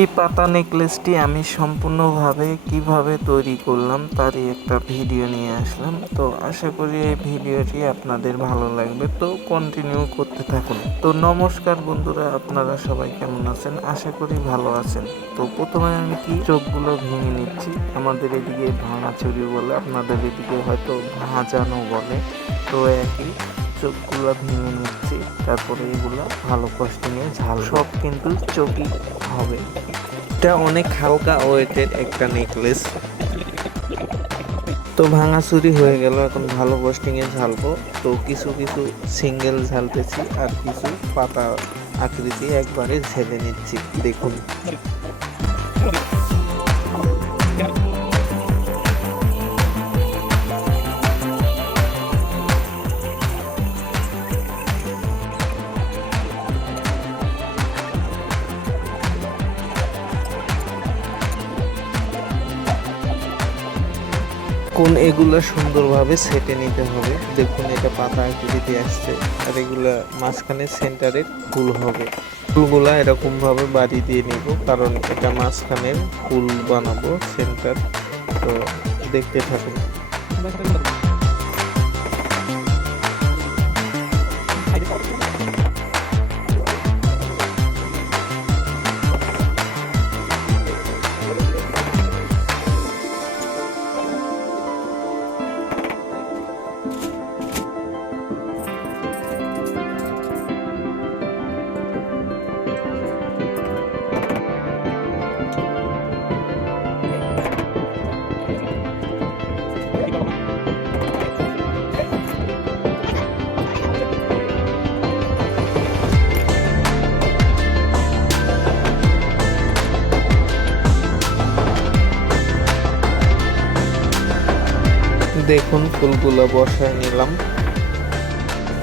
এই পাতা নেকলেসটি আমি সম্পূর্ণভাবে কিভাবে তৈরি করলাম তারই একটা ভিডিও নিয়ে আসলাম। তো আশা করি এই ভিডিওটি আপনাদের ভালো লাগবে, তো কন্টিনিউ করতে থাকুন। তো নমস্কার বন্ধুরা, আপনারা সবাই কেমন আছেন? আশা করি ভালো আছেন। তো প্রথমে আমি চোখগুলো ভেঙে নিচ্ছি। আমাদের এদিকে ভাঙাচুরি বলে, আপনাদের এদিকে হয়তো ভাজানো বলে। তো একই, চোখগুলো ভেঙে নিচ্ছি, তারপরে এগুলো ভালো কষ্টিংয়ে ঝাল সব কিন্তু চোখই হবে। এটা অনেক হালকা ওয়েটের একটা নেকলেস। তো ভাঙাচুরি হয়ে গেল, এখন ভালো কষ্টিংয়ে ঝালবো। তো কিছু কিছু সিঙ্গেল ঝালতেছি আর কিছু পাতা আকৃতি একবারে ঝেলে নিচ্ছি, দেখুন। কোন এগুলা সুন্দরভাবে সেটে নিতে হবে। দেখুন এটা পাতা আকৃতিতে আসছে, আর এগুলা মাঝখানে সেন্টারের ফুল হবে। ফুলগুলা এরকম ভাবে বাড়ি দিয়ে নিব, কারণ এটা মাঝখানের ফুল বানাবো সেন্টার। তো দেখতে থাকুন। দেখুন ফুলগুলো বসায় নিলাম।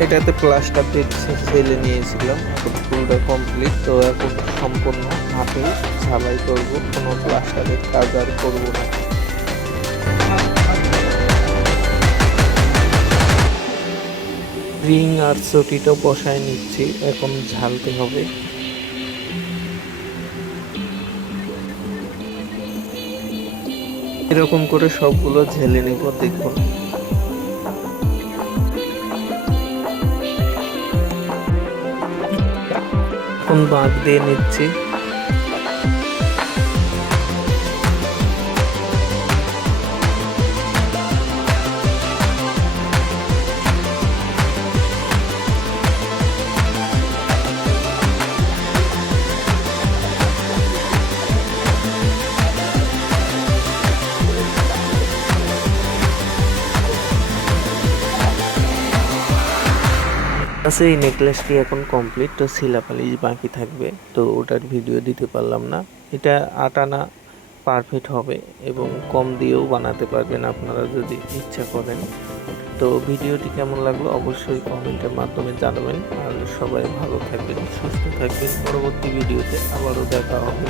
এটাতে প্লাস্টার দিয়ে ছেলে নিয়েছিলাম, ফুলটা কমপ্লিট। তো এখন সম্পূর্ণ হাতে ঝালাই করব, কোনো প্লাস্টারের কাজ আর করব না। রিং আর চটিটা বসায় নিচ্ছি, এখন ঝালতে হবে। এরকম করে সবগুলো ঝেলে নিব, দেখুন। এখন বাঁক দিয়ে নিচ্ছি। আচ্ছা, এই নেকলেসটি এখন কমপ্লিট। তো শিলাপালিশ বাকি থাকবে, তো ওটার ভিডিও দিতে পারলাম না। এটা 8 আনা পারফেক্ট হবে, এবং কম দিয়েও বানাতে পারবেন আপনারা যদি ইচ্ছা করেন। তো ভিডিওটি কেমন লাগলো অবশ্যই কমেন্টের মাধ্যমে জানাবেন। আর সবাই ভালো থাকবেন, সুস্থ থাকবেন। পরবর্তী ভিডিওতে আবারও দেখা হবে।